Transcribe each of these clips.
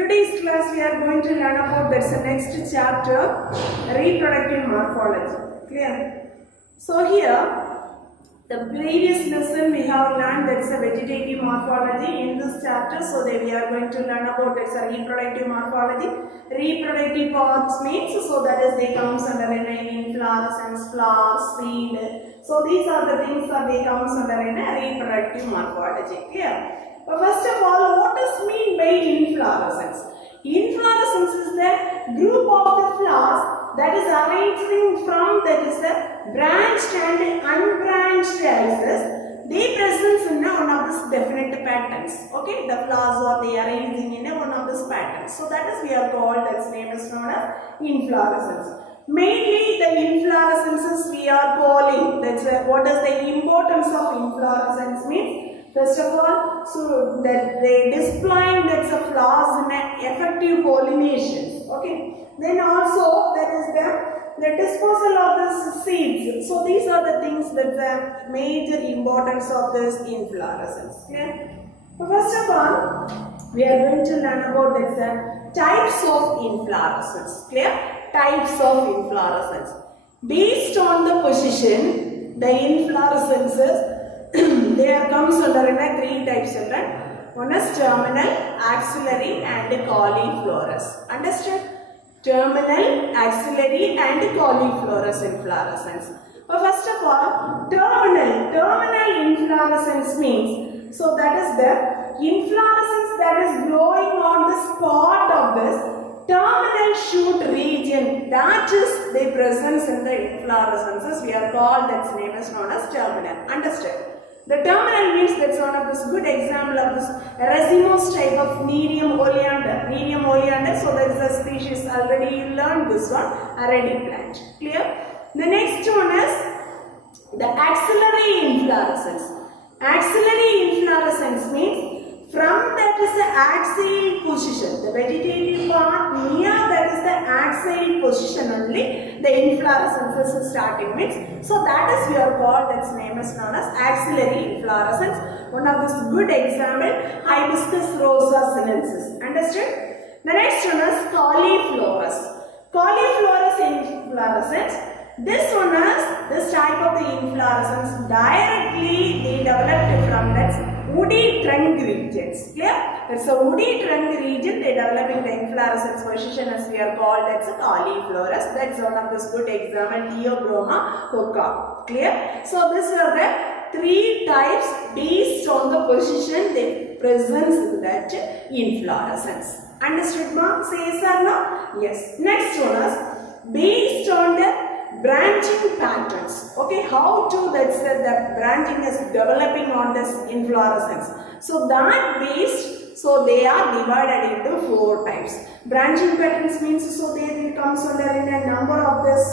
today's class we are going to learn about that's the next chapter, reproductive morphology. Clear? So here the previous lesson we have learned that's a vegetative morphology in this chapter. So that we are going to learn about that's a reproductive morphology. Reproductive parts means so that is they comes under inflorescence, flowers, seed. So these are the things that they comes under in a reproductive morphology. Clear? But first of all, what is mean by inflorescence? Inflorescence is the group of the flowers that is arising from that is the branched and unbranched axis. They present in one of these definite patterns. Okay, the flowers are they arranging in one of these patterns. So that is we are called that's name is known as inflorescence. Mainly the inflorescences we are calling. That's what is the importance of inflorescence means. First of all, so that they displaying that's a flowers in an effective pollination. Okay. Then also there is the disposal of the seeds. So these are the things that the major importance of this inflorescence. Okay. So first of all, we are going to learn about the types of inflorescence. Clear? Types of inflorescence. Based on the position, the inflorescences there comes under three types of that. One is terminal, axillary and cauliflorous. Understood? Terminal, axillary and cauliflorous inflorescence. But first of all, terminal inflorescence means, so that is the inflorescence that is growing on the spot of this terminal shoot region, that is the presence in the inflorescences we are called, that's name is known as terminal. Understood? The terminal means that's one of this good example of this racemose type of Nereum oleander. Nereum oleander, so that is a species already you learned this one, a ready plant. Clear? The next one is the axillary inflorescence. Axillary inflorescence means from that is the axial position, the vegetative part near that is the axial position only, the inflorescence is starting means. So that is we are called, its name is known as axillary inflorescence. One of this good example, Hibiscus rosa sinensis. Understood? The next one is cauliflorous. Cauliflorous inflorescence. This one is this type of the inflorescence directly they developed from that woody trunk regions. Clear? It's a woody trunk region they developing the inflorescence position as we are called that's a cauliflorous. That's one of this good example, Theobroma coca. Clear? So these are the three types based on the position they presents in that inflorescence. Understood, ma? Say yes or no? Yes. Next one is based on the branching patterns. Okay, how to that's the branching is developing on this inflorescence. So that based, so they are divided into four types. Branching patterns means so they comes under in a number of this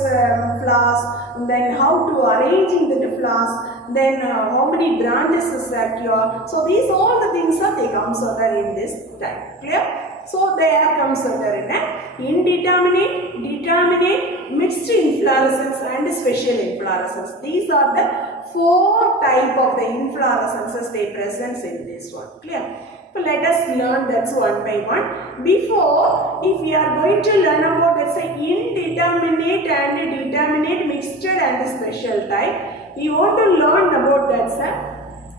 flowers, then how to arranging the flowers, then how many branches is that here. So these all the things are they comes under in this type. Clear? So there comes under in a indeterminate, determinate, mixed inflorescence and special inflorescence. These are the four type of the inflorescences they present in this one. Clear? So let us learn that one by one. Before, if we are going to learn about let's say indeterminate and determinate, mixed and special type, we want to learn about that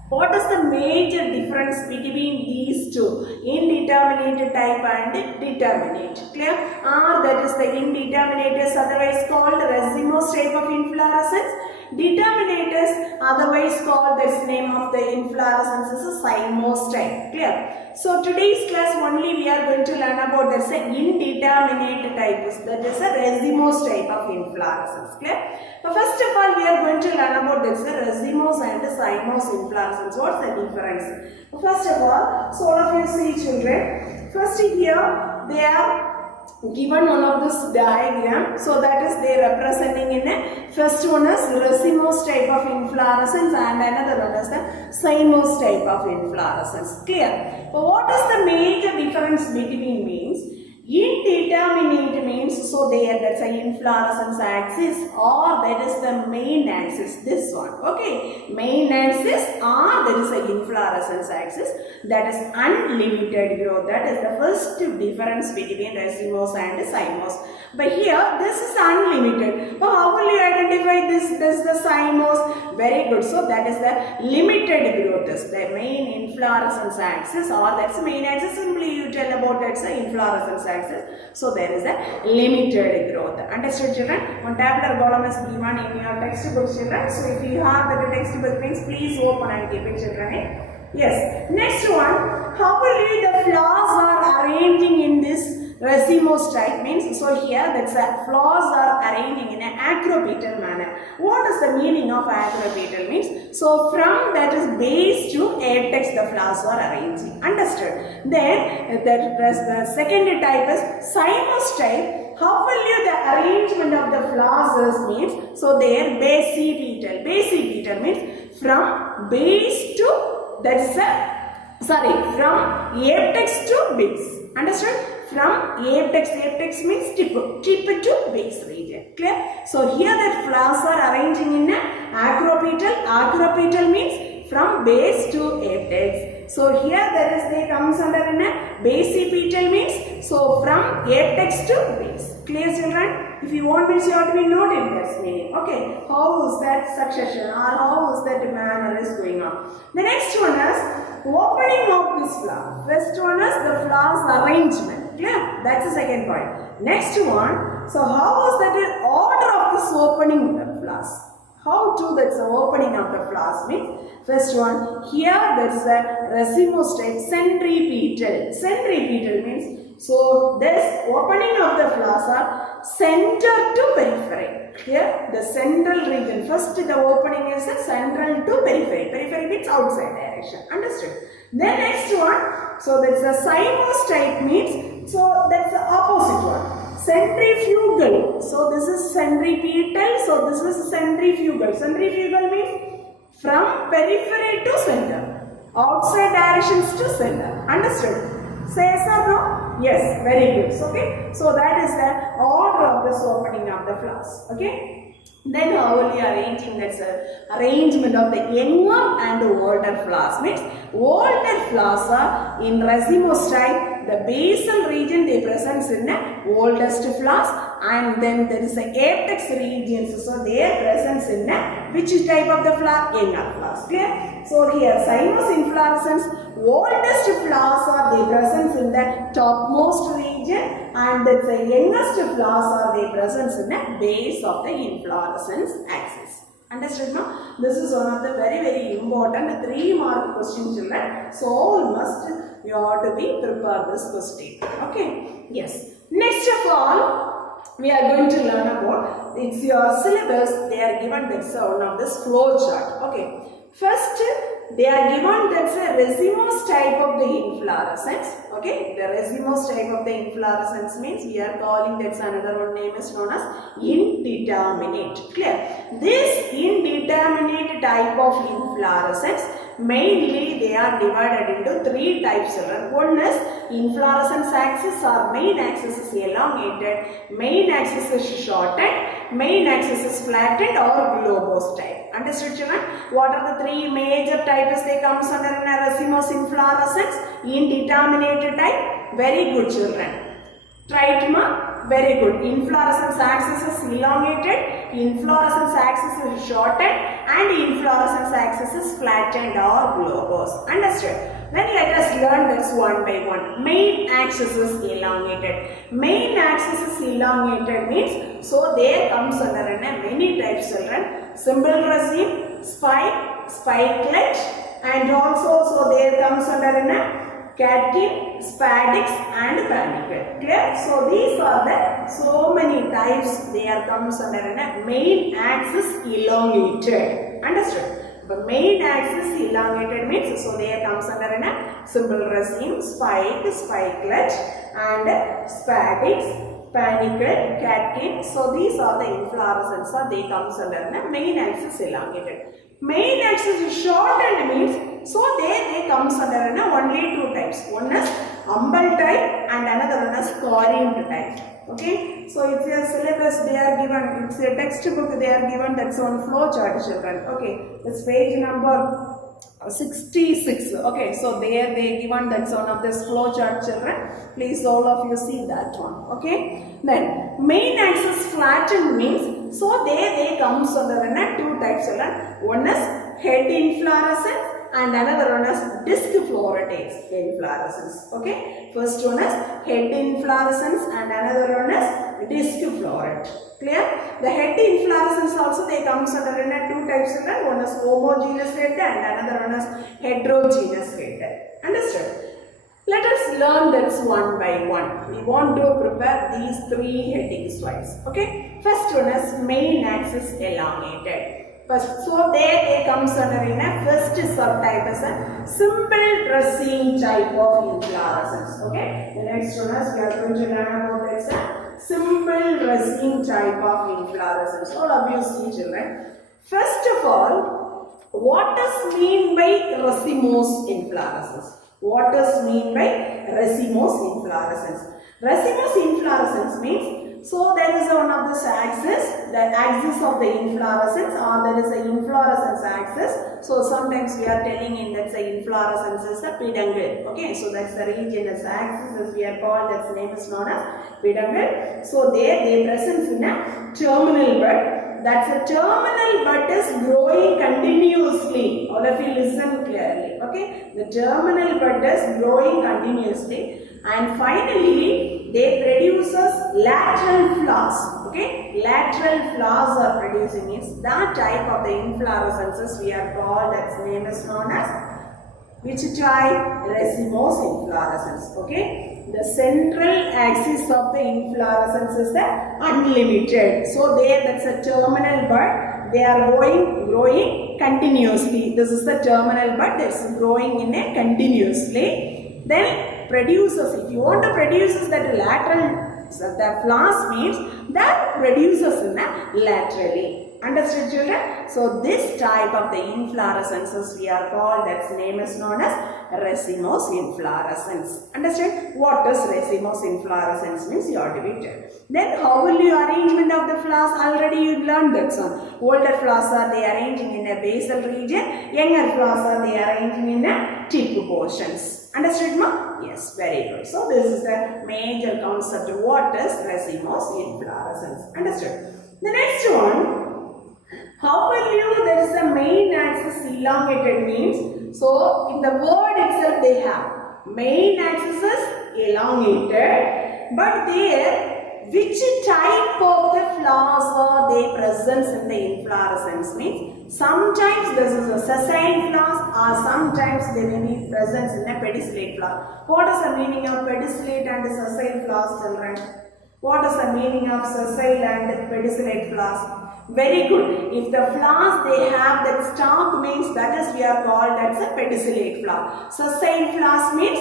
what is the major difference between these two, indeterminate type and determinate. Clear? That is the indeterminate is otherwise called racemose type of inflorescence. Determinate is otherwise called this name of the inflorescence is a cymose type. Clear? So today's class only we are going to learn about this indeterminate type. That is a racemose type of inflorescence. Clear? Now first of all we are going to learn about this racemose and cymose inflorescence. What's the difference? First of all, so all of you see children. First here they are given one of this diagram, so that is they representing in a first one is racemose type of inflorescence and another one is the cymose type of inflorescence. Clear? But what is the major difference between means? Indeterminate means, so there that's an inflorescence axis or that is the main axis, this one, okay, main axis or there is an inflorescence axis, that is unlimited growth. That is the first difference between racemose and cymose. But here this is unlimited. So how will you identify this is the cymose? Very good. So that is the limited growth, is the main inflorescence axis or that's the main axis. Simply you tell about that's the inflorescence axis. So there is a limited growth. Understood, children? One tabular column is given in your textbook, children. So if you have the textbook, please open and keep it, children. Yes. Next one. How will you the flowers are arranging in this racemose type means, so here that's a flowers are arranging in an acropetal manner. What is the meaning of acropetal means? So from that is base to apex the flowers are arranging. Understood? Then the second type is cymose type. How will you the arrangement of the flowers means? So there basipetal. Basipetal means from base to that's a from apex to base. Understood? From apex means tip to base region. Clear? So here the flowers are arranging in a acropetal. Acropetal means from base to apex. So here they comes under in a basipetal means, so from apex to base. Clear, children? If you want means you have to be noting this meaning. Okay, how is that succession or how is that manner is going on? The next one is opening of this flower. First one is the flowers arrangement. Clear? That's the second point. Next one, so how is that the order of this opening of the flowers? How to that's the opening of the flowers means? First one, here that's a racemose type centripetal. Centripetal means, so this opening of the flowers are center to periphery. Here the central region. First the opening is a central to periphery. Periphery means outside direction. Understood? Then next one, so that's a cymose type means, so that's the opposite one. Centrifugal. So this is centripetal. So this is centrifugal. Centrifugal means from periphery to center. Outside directions to center. Understood? Say yes or no? Yes. Very good. Okay. So that is the order of this opening of the flowers. Okay. Then how will you arranging that's arrangement of the younger and older flowers means older flowers are in racemose type. The basal region they presents in the oldest flowers and then there is a apex regions, so their presence in the which type of the flower? Younger flowers. Clear? So here cymose inflorescence, oldest flowers are they presence in the topmost region and the youngest flowers are they presence in the base of the inflorescence axis. Understood now? This is one of the very important 3-mark questions, children. So all you have to be prepared this question. Okay? Yes. Next of all, we are going to learn about, it's your syllabus, they are given that's one of this flow chart. Okay. First, they are given that's a racemose type of the inflorescence. Okay, the racemose type of the inflorescence means we are calling that's another one name is known as indeterminate. Clear? This indeterminate type of inflorescence, mainly they are divided into 3 types. One is inflorescence axis or main axis is elongated, main axis is shortened, main axis is flattened or globose type. Understood, children? What are the 3 major types they comes under in a racemose inflorescence? Indeterminate type. Very good, children. Tritma. Very good. Inflorescence axis is elongated, inflorescence axis is shortened and inflorescence axis is flattened or globose. Understood? Then let us learn this one by one. Main axis is elongated. Main axis is elongated means, so there comes under in a many types, children. Simple raceme, spike, spikelet and also so there comes under in a catkin, spadix and panicle. Clear? So these are the so many types they are comes under in a main axis elongated. Understood? The main axis elongated means so there comes under in a simple raceme, spike, spikelet and spadix panicle, catkin. So these are the inflorescence. So they comes under the main axis elongated. Main axis is shortened means so they comes under only two types. One is umbel type and another one is coryned type. Okay, so it's a syllabus they are given. It's a textbook they are given. That's on flow chart, children. Okay, it's page number 66. Okay, so there they given that's one of this flow chart, children. Please all of you see that one. Okay, then main axis flattened means so they comes under two types, children. One is head inflorescence and another one is disc florate inflorescence. Okay, first one is head inflorescence and another one is disc florate. Clear? The head inflorescence also they comes under two types. One is homogeneous head and another one is heterogeneous head. Understood? Let us learn this one by one. We want to prepare these three headings wise. Okay. First one is main axis elongated. First, so they comes under in a first subtype is a simple raceme type of inflorescence. Okay. The next one is we are going to learn about this simple raceme type of inflorescence. All of you see, children. First of all, what does mean by racemose inflorescence? What does mean by racemose inflorescence? Racemose inflorescence means so there is one of this axis, the axis of the inflorescence, or there is an inflorescence axis. So sometimes we are telling in that the inflorescence is the peduncle. Okay, so that's the region as axis as we are called. That's name is known as peduncle. So there they present in a terminal bud. That's a terminal bud is growing continuously. All of you listen clearly. Okay, the terminal bud is growing continuously, and finally they produces lateral flowers. Okay, lateral flowers are producing is that type of the inflorescences we are called. That's name is known as which type? Racemose inflorescence. Okay. The central axis of the inflorescence is the unlimited. So there that's a terminal bud. They are growing continuously. This is the terminal bud that's growing in a continuously. Then produces, if you want to produce that lateral, so the flowers means that produces in a laterally. Understood, children? So this type of the inflorescences we are called, that's name is known as racemose inflorescence. Understood? What does racemose inflorescence means? You have to be told. Then how will you arrangement of the flowers? Already you learned that one. Older flowers are they arranging in a basal region. Younger flowers are they arranging in a tip portions. Understood, ma? Yes, very good. So this is the major concept. What is racemose inflorescence? Understood? The next one. How will you, there is a main axis elongated means, so in the word itself they have main axis is elongated, but there which type of the flowers are they present in the inflorescence means, sometimes this is a sessile flowers or sometimes they may be present in a pedicellate flower. What is the meaning of pedicellate and sessile flowers, children? What is the meaning of sessile and pedicellate flowers? Very good. If the flowers they have that stalk means that is we are called that's a pedicellate flower. Sessile flowers means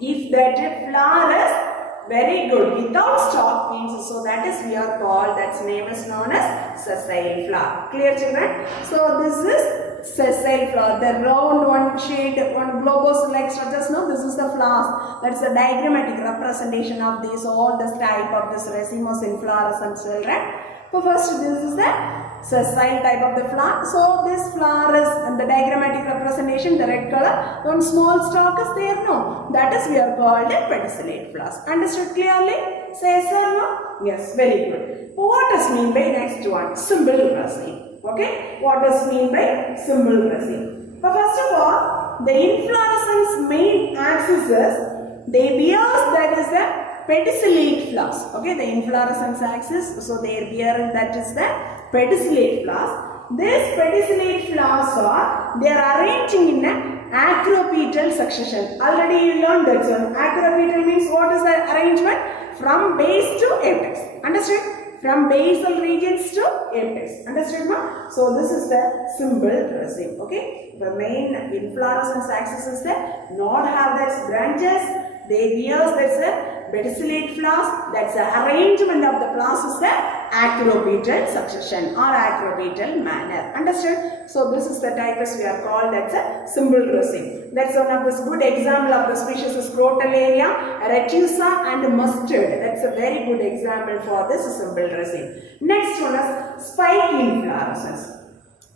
if that flower is very good without stalk means so that is we are called that's name is known as sessile flower. Clear, children? So this is sessile flower. The round one shade, one globose like structures. No, this is the flowers. That's a diagrammatic representation of this all this type of this racemose inflorescence, children. So first this is the sessile type of the flower. So this flower is in the diagrammatic representation, the red color. One small stalk is there, no. That is we are called a pedicellate flowers. Understood clearly? Say yes or no? Yes, very good. What does mean by next one? Simple raceme. Okay? What does mean by simple raceme? But first of all, the inflorescence main axis is they bears that is the pedicellate flowers. Okay, the inflorescence axis, so their bearing that is the pedicellate flowers. These pedicellate flowers are, they are arranging in an acropetal succession. Already you learned that one. Acropetal means what is the arrangement? From base to apex. Understood? From basal regions to apex. Understood, ma? So this is the simple raceme. Okay, the main inflorescence axis is the not have that branches. They bears that's a pedicellate flowers, that's the arrangement of the flowers is the acropetal succession or acropetal manner. Understood? So this is the types we are called as a simple dressing. That's one of the good example of the species is Crotalaria, Retusa and Mustard. That's a very good example for this simple dressing. Next one is spike inflorescence.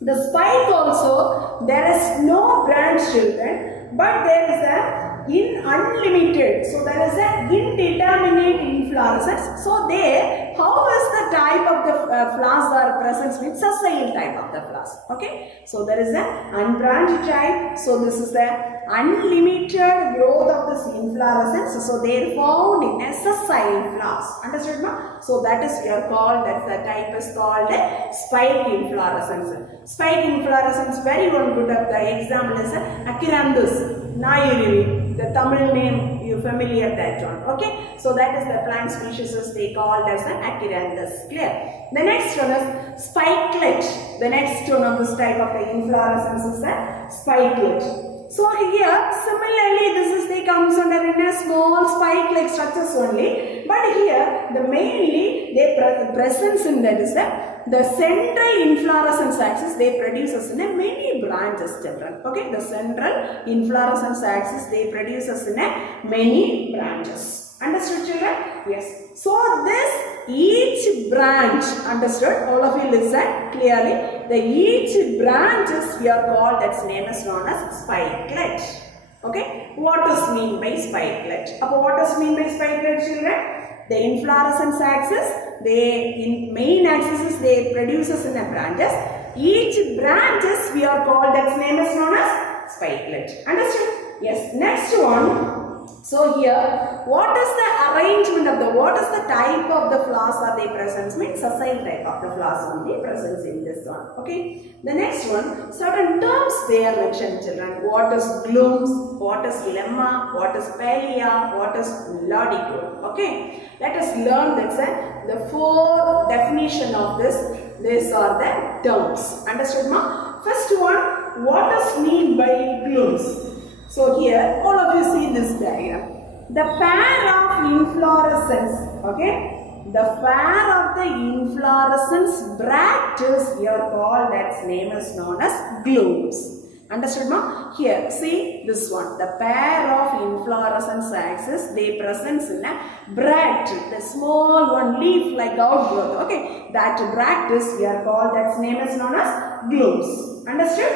The spike also, there is no branch children, but there is a unlimited, so there is an indeterminate inflorescence. So there, how is the type of the flowers are present with sessile type of the flowers. Okay, so there is an unbranched type. So this is the unlimited growth of this inflorescence. So they are found in a sessile flowers. Understood, ma? So that is we are called, that's the type is called a spike inflorescence. Spike inflorescence, very one good of the example is Aciranthus Nayurivi, the Tamil name, you familiar that one. Okay, so that is the plant species they called as an Aciranthus. Clear? The next one is spikelet. The next one of this type of the inflorescence is a spikelet. So here similarly this is they comes under in a small spike-like structures only, but here the mainly they presence in that is the central inflorescence axis they produces in a many branches, children. Okay, the central inflorescence axis they produces in a many branches. Understood, children? Yes. So this each branch, understood? All of you listen clearly. The each branches we are called, that's name is known as spikelet. Okay, what does mean by spikelet? What does mean by spikelet, children? The inflorescence axis, they in main axis they produces in a branches. Each branches we are called, that's name is known as spikelet. Understood? Yes. Next one. So here, what is the arrangement of the, what is the type of the flowers are they present? Means sessile type of the flowers only present in this one. Okay. The next one, certain terms they are mentioned, children. What is glooms? What is lemma? What is palea? What is laudicule? Okay. Let us learn that the four definition of this. These are the terms. Understood, ma? First one, what does mean by glooms? So here, all of you see this diagram. The pair of inflorescence, okay? The pair of the inflorescence bracteates here called, that's name is known as glooms. Understood, ma? Here, see this one. The pair of inflorescence axis, they present in a bracteate, the small one leaf like outgrowth. Okay, that bracteates here called, that's name is known as glooms. Understood?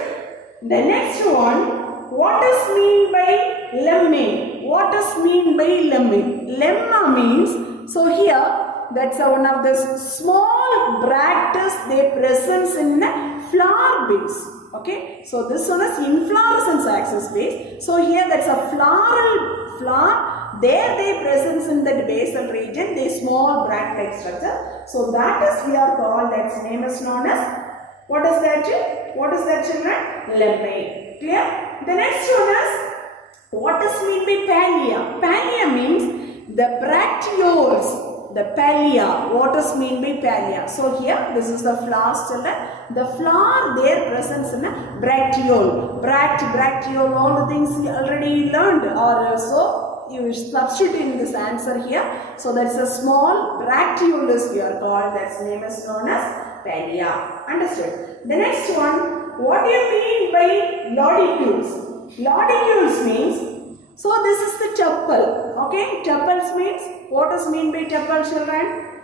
The next one. What does mean by lemma? What does mean by lemma? Lemma means, so here that's one of the small bracteates they present in the flower base. Okay, so this one is inflorescence axis base. So here that's a flower. There they present in the basal region, they small bracteate structure. So that is we are called, that's name is known as, what is that? What is that, children? Lemma. Clear? The next one is, what does mean by palea? Palea means the bracteoles. The palea. What does mean by palea? So here, this is the flowers, children. The flower there presents in a bracteole. Bracteole, all the things you already learned, or so you substitute in this answer here. So that's a small bracteolus we are called. That's name is known as palea. Understood? The next one. What do you mean by laudicules? Laudicules means, so this is the tepal. Okay, tepals means, what does mean by tepal, children?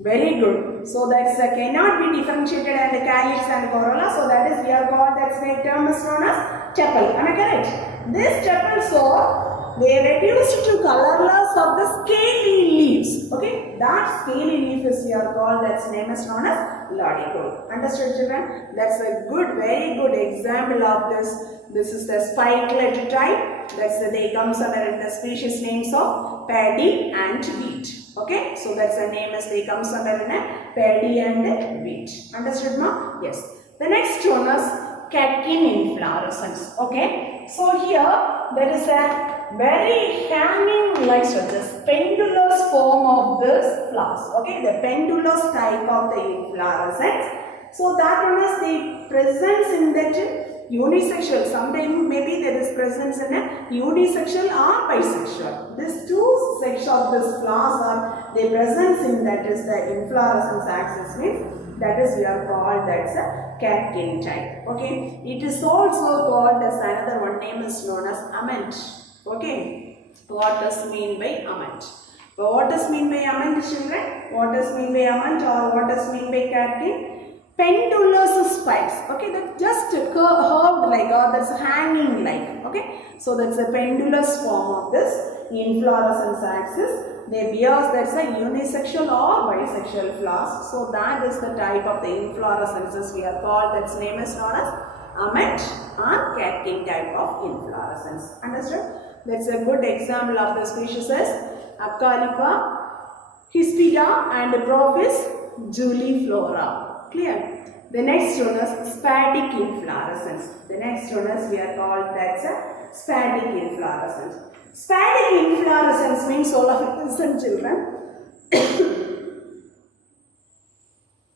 Very good. So that's cannot be differentiated and the calyx and corolla. So that is we are called, that's the term is known as tepal. Am I correct? This tepal, so they reduced to colorless of the scaly leaves. Okay, that scaly leaf is we are called, that's name is known as laudicule. Understood, children? That's a good, very good example of this. This is the spikelet type. That's they comes under the species names of paddy and wheat. Okay, so that's the name is they comes under in a paddy and wheat. Understood, ma? Yes. The next one is catkin inflorescence. Okay, so here there is a very hanging like structures, pendulous form of this flowers. Okay, the pendulous type of the inflorescence. So that one is the presence in that unisexual. Sometimes maybe there is presence in a unisexual or bisexual. These two sections of this class are the presence in that is the inflorescence axis means that is we are called that's a catkin type. Okay. It is also called as another one name is known as ament. Okay. What does mean by ament? So what does mean by ament, children? What does mean by ament or what does mean by catkin? Pendulous spikes, okay, that just curved like or that's hanging like, okay. So that's a pendulous form of this inflorescence axis. They bears that's a unisexual or bisexual flowers. So that is the type of the inflorescences we are called. That's name is known as ament or catkin type of inflorescence. Understood? That's a good example of the species is Acalypha, Hispida and Propis juliflora. Clear? The next one is spadic inflorescence. The next one is we are called that's a spadic inflorescence. Spadic inflorescence means all of it. Listen, children.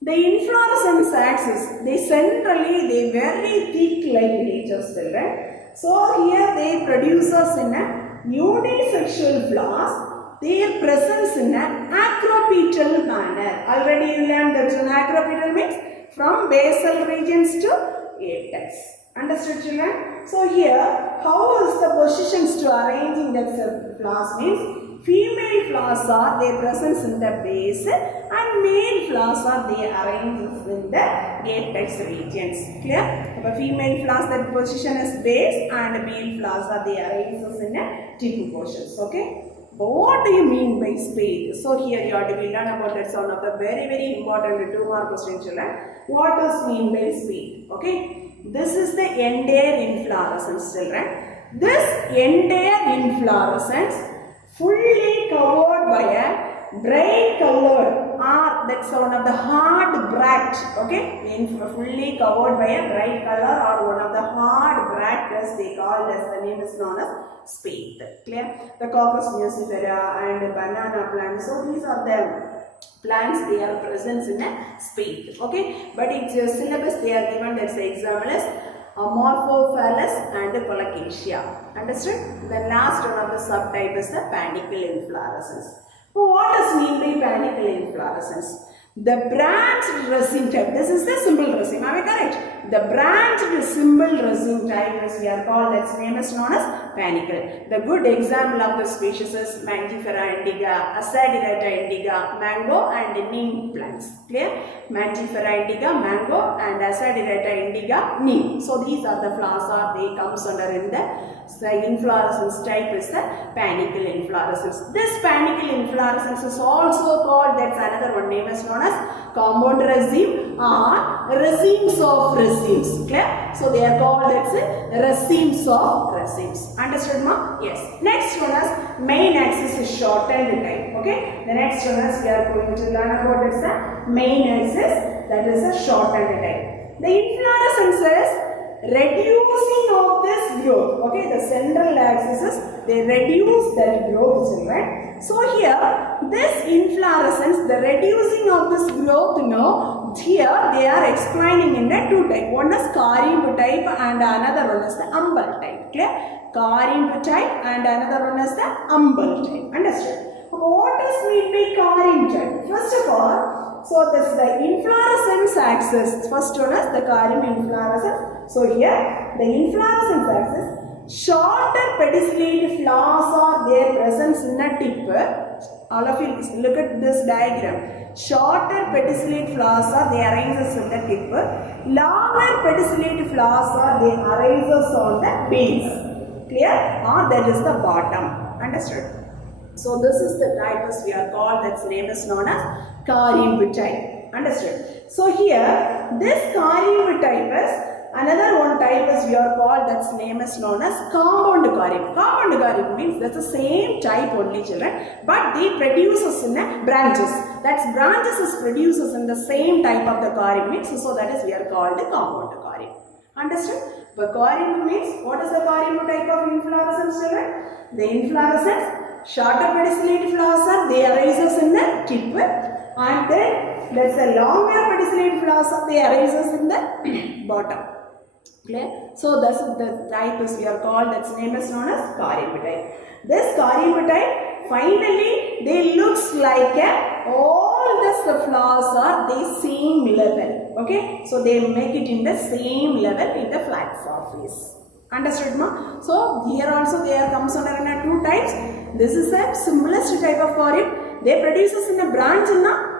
The inflorescence axis, they very thick like leeches, children. So here they produce us in a unisexual flowers. Their presence in an acropetal manner. Already you learned that acropetal means from basal regions to apex. Understood, children? So here, how is the positions to arranging that flowers means female flowers are their presence in the base and male flowers are they arranged in the apex regions. Clear? The female flowers that position is base and male flowers are they arranged in the tip portions. Okay? What do you mean by spade? So here you have to learn about that one of the very important 2-mark question, children. What does mean by spade? Okay, this is the entire inflorescence, children. This entire inflorescence fully covered by a bright colored or that's one of the hard bract. Okay, fully covered by a bright color or one of the hard bract as they call as the name is known as spade. Clear? The Cocos nucifera and banana plants. So these are the plants they are present in a spade. Okay, but it's a syllabus they are given as the example is Amorphophallus and Colocasia. Understood? The last one of the subtype is the panicle inflorescence. So what does mean by panicle inflorescence? The branched raceme type. This is the simple raceme. Am I correct? The branched simple raceme type is we are called its name is known as panicle. The good example of the species is Mangifera indica, Azadirachta indica, mango and neem plants. Clear? Mangifera indica, mango and Azadirachta indica, neem. So these are the flowers they comes under in the inflorescence type is the panicle inflorescence. This panicle inflorescence is also called, that's another one name is known as compound raceme or racemes of racemes. Clear? So they are called as racemes of racemes. Understood, ma? Yes. Next one is main axis is shortened type. Okay. The next one is we are going to learn about is the main axis, that is a shortened type. The inflorescence is reducing of this growth. Okay, the central axis is they reduce that growth, children. So here this inflorescence, the reducing of this growth, here they are explaining in the two type. One is carimb type and another one is the umbel type. Clear? Carimb type and another one is the umbel type. Understood? What does mean by carimb type? First of all, so this is the inflorescence axis. First one is the carimb inflorescence. So here the inflorescence axis, shorter pedicellate flowers are their presence in a tip. All of you look at this diagram. Shorter pedicellate flowers are they arranges in the tip. Longer pedicellate flowers are they arranges on the base. Clear? Or that is the bottom. Understood? So this is the type as we are called, that's name is known as carimb type. Understood? So here this carimb type is another one type is we are called, that's name is known as compound carimb. Compound carimb means that's the same type only, children, but they produces in the branches. That's branches is produces in the same type of the carimb mix. So that is we are called the compound carimb. Understood? But carimb means what is the carimb type of inflorescence, children? The inflorescence, shorter pedicellate flowers are they arises in the tip, and then there's a longer pedicellate pedicellate flowers they arises in the bottom. Clear? So this is the type is we are called, that's name is known as Corymbidite. This Corymbidite, finally they looks like all the flowers are the same level. Okay, so they make it in the same level in the flat surface. Understood, ma? So here also there comes under in two types. This is a simplest type of corymb. They produces in a branch,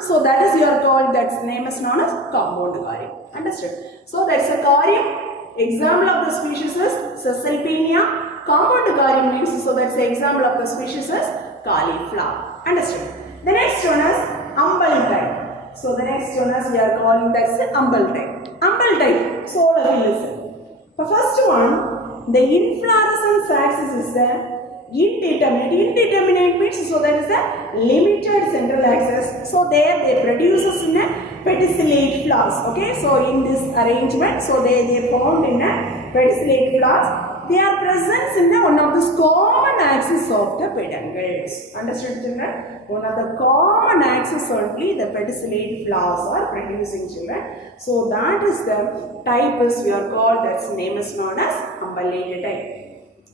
so that is you are called, that's name is known as compound corymb. Understood? So that's a corymb. Example of the species is Caesalpinia. Compound corymb means, so that's the example of the species is cauliflower. Understood? The next one is umbel type. So the next one is we are calling that's the umbel type. Umbel type. So listen. The first one, the inflorescence axis is the indeterminate. Indeterminate means, so that is the limited central axis. So there they produces in a pedicellate flowers. Okay, so in this arrangement, so they found in a pedicellate flowers. They are present in the one of the common axis of the peduncles. Understood, children? One of the common axis only the pedicellate flowers are producing, children. So that is the type is we are called, that's name is known as umbellate type.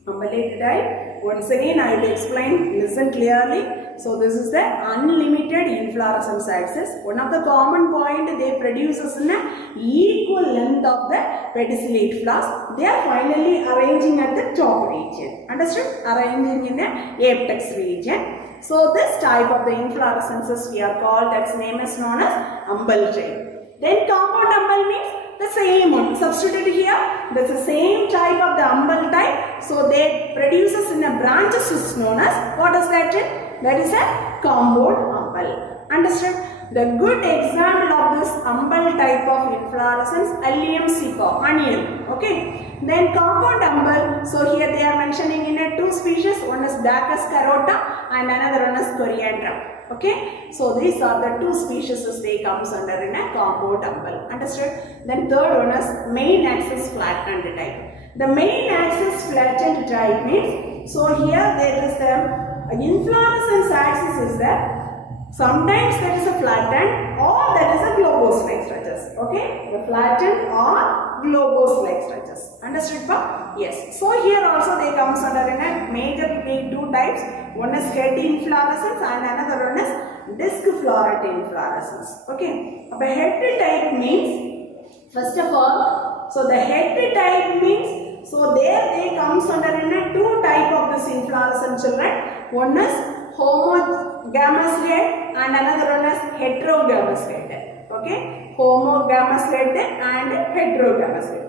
Umbellate type, once again I will explain, listen clearly. So this is the unlimited inflorescence axis. One of the common point they produces in a equal length of the pedicellate flowers. They are finally arranging at the top region. Understood? Arranging in a apex region. So this type of the inflorescences we are called, that's name is known as umbel type. Then compound umbel means the same one. Substituted here, that's the same type of the umbel type. So they produces in a branches is known as, what is that? That is a compound umbel. Understood? The good example of this umbel type of inflorescence, Allium cepa, onion. Okay. Then compound umbel. So here they are mentioning in a two species. One is Daucus carota and another one is Coriandrum. Okay. So these are the two species they comes under in a compound umbel. Understood? Then third one is main axis flattened type. The main axis flattened type means, so here there is the inflorescence axis is there. Sometimes that is a flattened or that is a globose-like structures. Okay, the flattened or globose-like structures. Understood, pa? Yes. So here also they comes under in a major two types. One is head inflorescence and another one is disc floret inflorescence. Okay. A head type means, first of all, so the head type means, so there they comes under in a two type of this inflorescence, children. One is homogamous head and another one is heterogamous head. Okay, homogamous head and heterogamous head.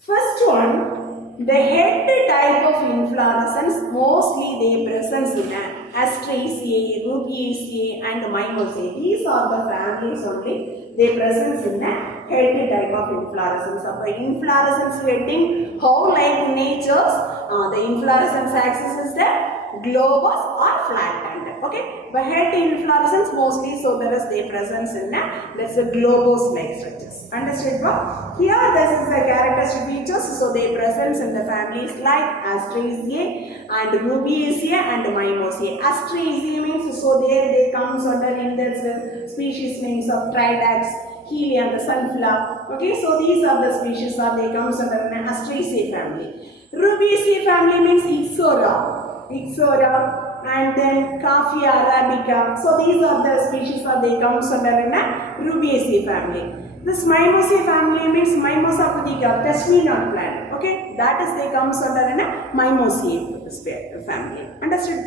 First one, the head type of inflorescence mostly they present in Asteraceae, Rubiaceae and Mimosae. These are the families only they present in a head type of inflorescence. So by inflorescence heading, how like nature's the inflorescence axis is the globose or flattened. Okay, but head inflorescence mostly, so there is the presence in that's a globose like structures. Understood? Here this is the characteristic features, so they presence in the families like Asteraceae and Rubiaceae and Mimosae. Asteraceae means, so there they comes under in the species names of Tridax, Helia and the sunflower. Okay, so these are the species are they comes under an Asteraceae family. Rubiaceae family means Ixora and then Kaffia arabica. So these are the species are they comes under in a Rubiaceae family. This Mimosae family means Mimosa pudica, Tasminot plant. Okay, that is they comes under in a Mimosae family. Understood?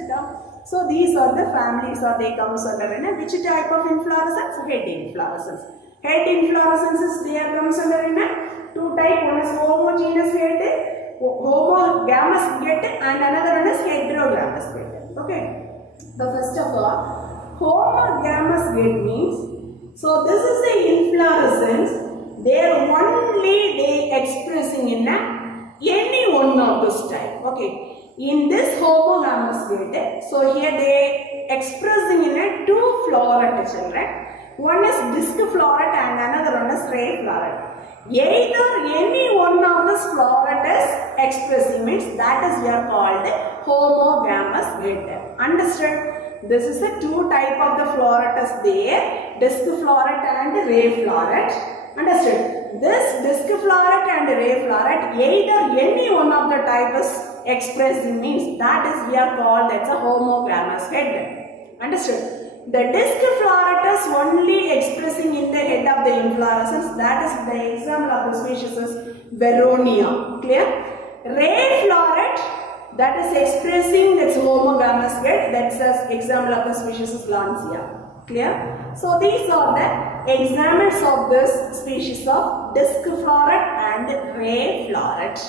So these are the families are they comes under in a which type of inflorescence? Head inflorescence. Head inflorescences there comes under in a two type. One is homogeneous head, homogamous head, and another one is heterogamous head. Okay. The first of all, homogamous head means, so this is the inflorescence. They are only they expressing in any one of this type. Okay. In this homogamous head, so here they expressing in a two floret, children. One is disc floret and another one is ray floret. Either any one of this floret is expressing means that is we are called homogamous head. Understood? This is the two type of the floret is there, disc floret and ray floret. Understood? This disc floret and ray floret, either any one of the type is expressed means that is we are called that's a homogamous head. Understood? The disc floret is only expressing in the head of the inflorescence. That is the example of the species is Veronia. Clear? Ray floret, that is expressing its homogamous head. That's the example of the species is Lancia. Clear? So these are the examples of this species of disc floret and ray floret.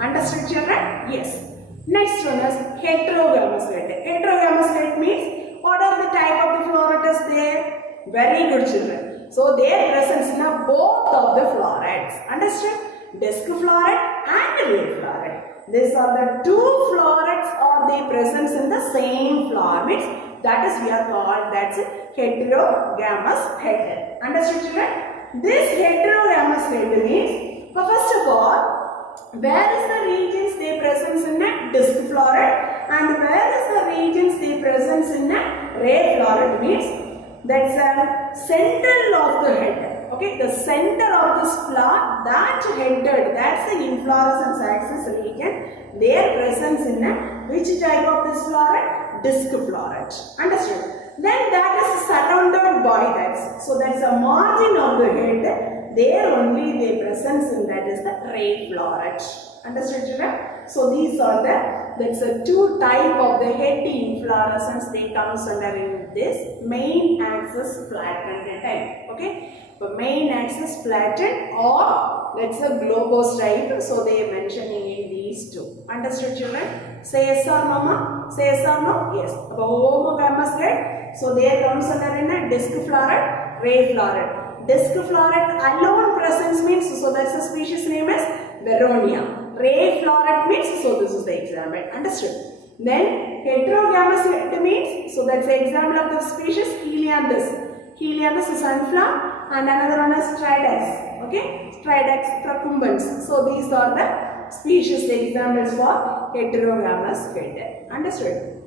Understood, children? Yes. Next one is heterogamous head. Heterogamous head means what are the type of the floret is there? Very good, children. So their presence in both of the florets. Understood? Disc floret and ray floret. These are the two florets or they presence in the same flower. Means that is we are called that's heterogamous head. Understood, children? This heterogamous head means first of all, where is the regions they presence in a disc floret and where is the regions they presence in a ray floret means that's a central of the head. Okay, the center of this flower that headed, that's the inflorescence axis region, their presence in a which type of this floret? Disc floret. Understood? Then that is surrounded by that. So that's a margin of the head. There only the presence in that is the ray floret. Understood, children? So these are that's a two type of the heady inflorescence. They comes under in this main axis flattened type. Okay, the main axis flattened or that's a globose type. So they are mentioning in these two. Understood, children? Say yes or no, mama? Say yes or no? Yes. About homogamous head. So there comes under in a disc floret, ray floret. Disc floret alone presence means, so that's the species name is Veronia. Ray floret means, so this is the example. Understood? Then heterogamous head means, so that's the example of the species Helianthus. Helianthus is sunflower and another one is Stridax. Okay? Stridax procumbens. So these are the species examples for heterogamous head. Understood?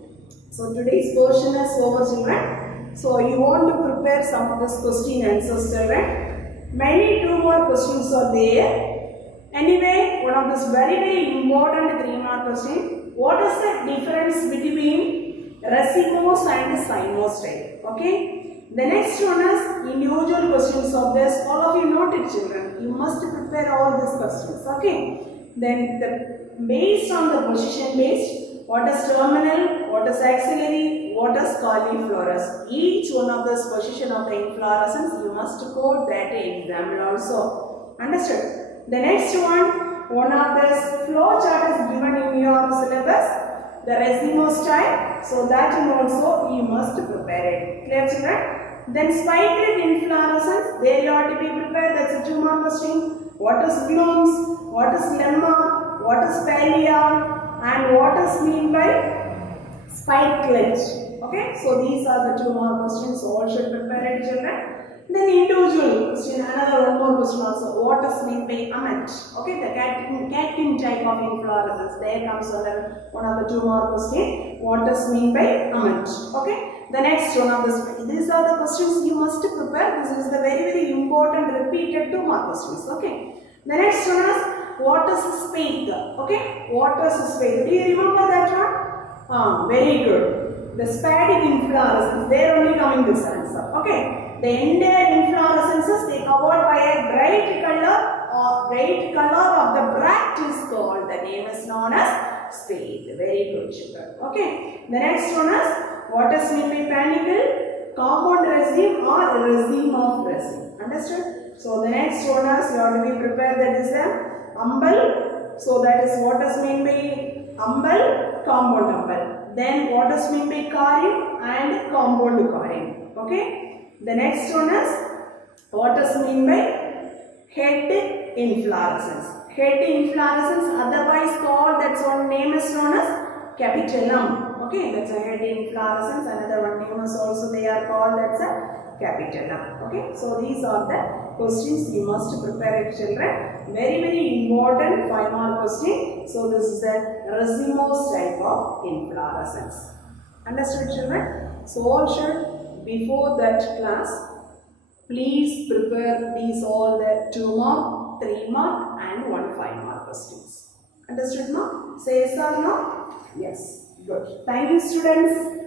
So today's portion is over, children. So you want to prepare some of this question answers, children. Many two more questions are there. Anyway, one of this very important 3-mark question. What is the difference between racemose and cymose type? Okay. The next one is individual questions of this. All of you note it, children. You must prepare all these questions. Okay. Then based on the position based. What is terminal, what is axillary, what is cauliflorous. Each one of this position of the inflorescence, you must quote that example also. Understood? The next one of this flow chart is given in your syllabus, the racemose type. So that also you must prepare it. Clear, children? Then spikelet inflorescence, there you have to be prepared. That's a 2-mark question. What is blooms, what is lemma, what is palea, and what is mean by spikelet. Okay, so these are the 2-mark questions. So all should prepare it, children. Then individual question, another one more question also. What is mean by ament? Okay, the catkin type of inflorescence. There comes another one of the 2-mark question. What is mean by ament? Okay, the next one of this. These are the questions you must prepare. This is the very important repeated 2-mark questions. Okay, the next one is what is spathe? Okay, what is spathe? Do you remember that one? Very good. The spadic inflorescence, they are only coming this answer. Okay, the entire inflorescences they covered by a bright color of the bract is called. The name is known as spathe. Very good, children. Okay, the next one is what is mean by panicle? Compound raceme or raceme of raceme. Understood? So the next one is you have to be prepared. That is the umbel. So that is what is mean by umbel, compound umbel. Then what is mean by carene and compound carene. Okay. The next one is what is mean by head inflorescence. Head inflorescence, otherwise called, that's one name is known as capitulum. Okay, that's a head inflorescence. Another one name is also they are called, that's a capitulum. Okay, so these are the questions you must prepare it, children. Very important 5-mark question. So this is a racemose type of inflorescence. Understood, children? So all should, before that class, please prepare these all the 2 mark, 3 mark and 1 5 mark questions. Understood, ma? Say yes or no? Yes. Good. Thank you, students.